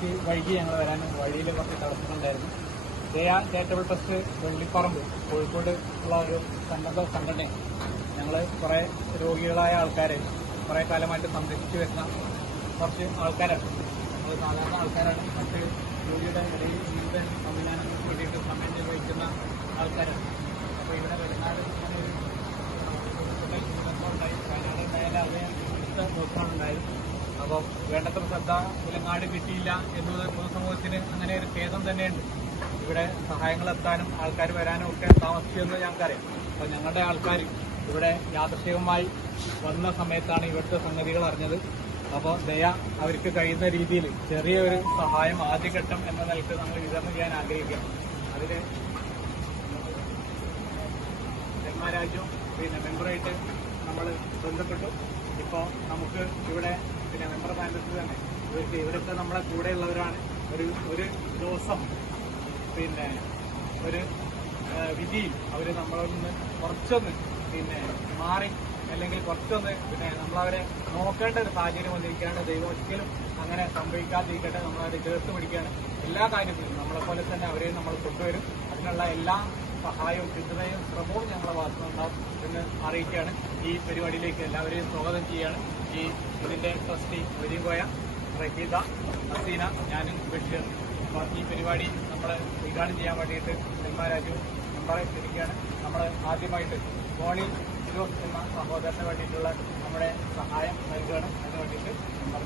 കുറച്ച് വൈകി ഞങ്ങൾ വരാൻ വഴിയിൽ കുറച്ച് തടസ്സങ്ങളുണ്ടായിരുന്നു. ദയ ചാരിറ്റബിൾ ട്രസ്റ്റ് വെള്ളിപ്പറമ്പ് കോഴിക്കോട് ഉള്ള ഒരു സന്നദ്ധ സംഘടനയാണ്. ഞങ്ങൾ കുറേ രോഗികളായ ആൾക്കാരെ കുറേ കാലമായിട്ട് സംരക്ഷിച്ചു വരുന്ന കുറച്ച് ആൾക്കാരാണ്. നമ്മൾ സാധാരണ ആൾക്കാരാണ്. മറ്റ് രോഗിയുടെ ഇടയിൽ ജീവിത സംവിധാനങ്ങൾക്ക് വേണ്ടിയിട്ട് സമയം നിർവഹിക്കുന്ന ആൾക്കാരാണ്. അപ്പോൾ ഇവിടെ വെളിനാട് ഒരു ദുരന്തമുണ്ടായി. വയനാട് മേലെ അതേ അടുത്ത ദിവസമാണുണ്ടായത്. അപ്പോൾ വേണ്ടത്ര ശ്രദ്ധ വിലങ്ങാട് കിട്ടിയില്ല എന്നത് പൊതുസമൂഹത്തിന് അങ്ങനെ ഒരു ഖേദം തന്നെയുണ്ട്. ഇവിടെ സഹായങ്ങൾ എത്താനും ആൾക്കാർ വരാനും ഒക്കെ താമസിച്ചെന്ന് ഞങ്ങൾക്കറിയാം. അപ്പോൾ ഞങ്ങളുടെ ആൾക്കാർ ഇവിടെ യാദൃശ്ചികമായി വന്ന സമയത്താണ് ഇവിടുത്തെ സംഗതികൾ അറിഞ്ഞത്. അപ്പോൾ ദയ അവർക്ക് കഴിയുന്ന രീതിയിൽ ചെറിയൊരു സഹായം ആദ്യഘട്ടം എന്ന നിലയ്ക്ക് നമ്മൾ വിതരണം ചെയ്യാൻ ആഗ്രഹിക്കുകയാണ്. അതിൽ ജന്മരാജ്യവും മെമ്പറായിട്ട് നമ്മൾ ബന്ധപ്പെട്ടു. ഇപ്പോൾ നമുക്ക് ഇവിടെ മെമ്പർ പാനലിൽ തന്നെ ഇവരൊക്കെ നമ്മളെ കൂടെയുള്ളവരാണ്. ഒരു ദിവസം ഒരു വിധിയിൽ അവർ നമ്മളോട് നിന്ന് കുറച്ചൊന്ന് മാറി അല്ലെങ്കിൽ കുറച്ചൊന്ന് നമ്മളവരെ നോക്കേണ്ട ഒരു സാഹചര്യം വന്നിരിക്കുകയാണ്. ദൈവം ഒരിക്കലും അങ്ങനെ സംഭവിക്കാതിരിക്കട്ടെ. നമ്മളവരെ ചേർത്ത് പിടിക്കുകയാണ്. എല്ലാ കാര്യത്തിലും നമ്മളെപ്പോലെ തന്നെ അവരെയും നമ്മൾ കൊണ്ടുവരും. അതിനുള്ള എല്ലാ സഹായവും പിന്തുണയും ശ്രമവും ഞങ്ങളുടെ ഭാഗത്തുനിന്നുണ്ടാവും എന്ന് അറിയിക്കുകയാണ്. ഈ പരിപാടിയിലേക്ക് എല്ലാവരെയും സ്വാഗതം ചെയ്യുകയാണ്. ഇതിന്റെ ട്രസ്റ്റി വരികോയ, റഹീദ, ഹസീന, ഞാനും ബഷീർ. അപ്പോൾ ഈ പരിപാടി നമ്മൾ ഉദ്ഘാടനം ചെയ്യാൻ വേണ്ടിയിട്ട് ജന്മരാജു നമ്മളെ ക്ഷണിക്കുകയാണ്. നമ്മൾ ആദ്യമായിട്ട് മോണി ഫിറോസ് എന്ന സഹോദരന് വേണ്ടിയിട്ടുള്ള നമ്മുടെ സഹായം നൽകുകയാണ്. അതിന് വേണ്ടിയിട്ട് നമ്മൾ